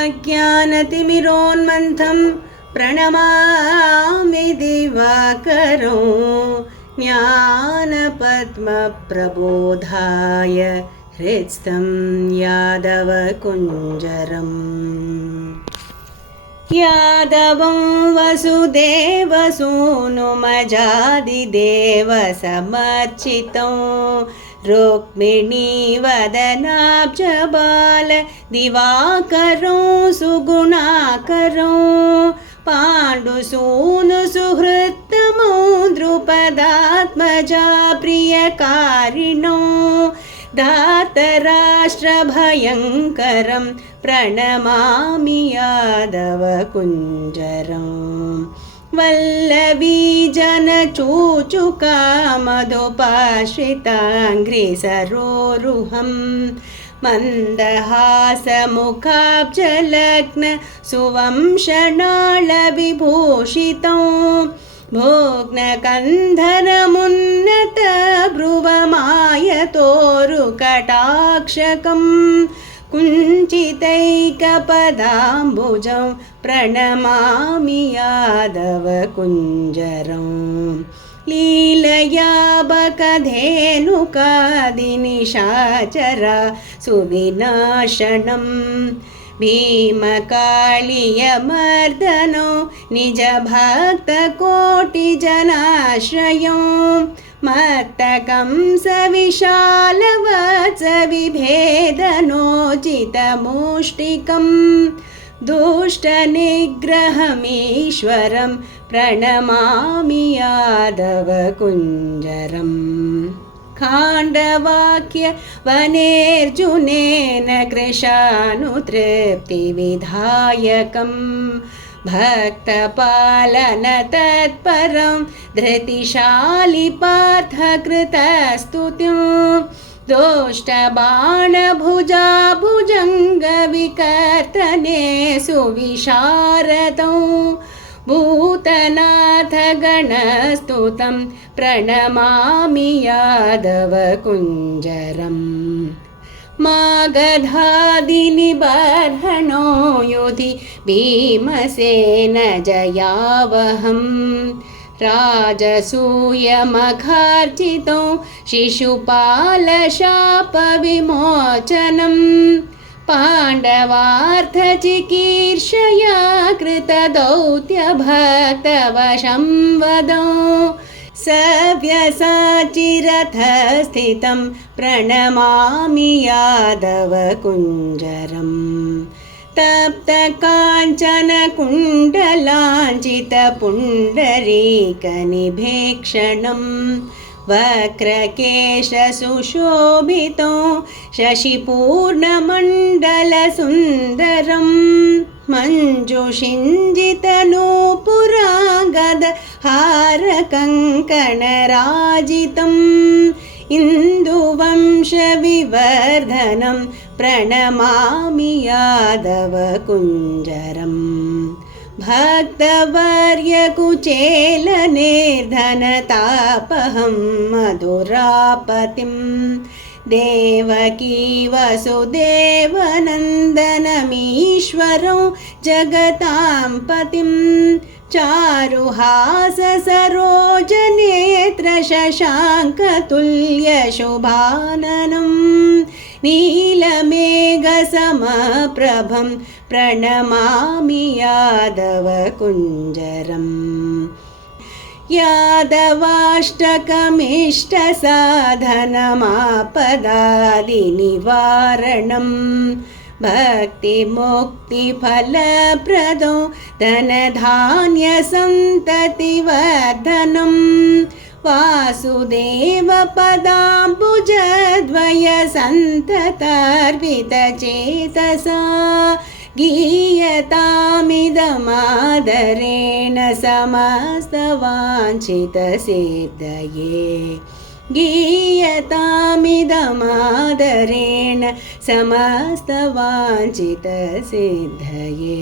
अज्ञानतिमिरोन्मन्थं प्रणमामि दिवाकरं ज्ञानपद्मप्रबोधाय हृत्स्थं यादवकुञ्जरम् यादवं वसुदेवसूनुमजादिदेवसमर्चितं रुक्मिणीवदनाब्जबाल दिवाकरं सुगुणाकरं पाण्डुसूनुसुहृत्तमो द्रुपदात्मजा प्रियकारिणो धातराष्ट्रभयङ्करं प्रणमामि यादवकुञ्जरं वल्लवीजनचूचुकामधुपाश्रिताङ्घ्रिसरोरुहं मन्दहासमुखाब्जलग्न सुवंशनाळविभूषितं भोग्नकन्धरमुन्नतभ्रुवमायतोरुकटाक्षकं कुञ्चितैकपदाम्बुजं प्रणमामि यादवकुञ्जरं लीलया बकधेनुकादिनिशाचरा सुविनाशनं भीमकाळीयमर्दनो निजभक्तकोटिजनाश्रयो मत्तकं सविशालवत्सविभेदनोचितमुष्टिकं दुष्टनिग्रहमीश्वरं प्रणमामि यादवकुञ्जरम् खाण्डवाक्य वनेर्जुनेन कृशानुतृप्तिविधायकं भक्तपालन तत्परं धृतिशाली पार्थ कृतस्तुतिं दोष्टबाणभुजा भुजङ्गविकर्तने सुविशारदौ भूतनाथ गणस्तुतं प्रणमामि यादवकुञ्जरम् मागधादिनिबर्हणो युधि भीमसेन जयावहं राजसूयमखार्जितो शिशुपालशापविमोचनं पाण्डवार्थचिकीर्षया कृतदौत्यभक्तवशं वदौ सव्यसाचिरथस्थितं प्रणमामि यादवकुञ्जरम् तप्तकाञ्चनकुण्डलाञ्चितपुण्डरीकनिभेक्षणं वक्रकेशसुशोभितो शशिपूर्णमण्डलसुन्दरं मञ्जुषिञ्जितनूपुरागदहारकङ्कणराजितम् इन्दुवंशविवर्धनं प्रणमामि यादवकुञ्जरम् भक्तवर्यकुचेलनिर्धनतापहं मधुरापतिं देवकी वसुदेवनन्दनमीश्वरं जगतां पतिं चारुहाससरोजनेत्रशशाङ्कतुल्यशुभाननं नीलमेघसमप्रभं प्रणमामि यादवकुञ्जरम् यादवाष्टकमिष्टसाधनमापदादिनिवारणं भक्तिमुक्तिफलप्रदो धनधान्यसन्ततिवर्धनं वासुदेवपदाम्बुजद्वयसन्ततार्पितचेतसा गीयतामिदमादरेण समस्तवाञ्छितसिद्धये गीयतामिदमादरेण समस्तवाञ्छितसिद्धये।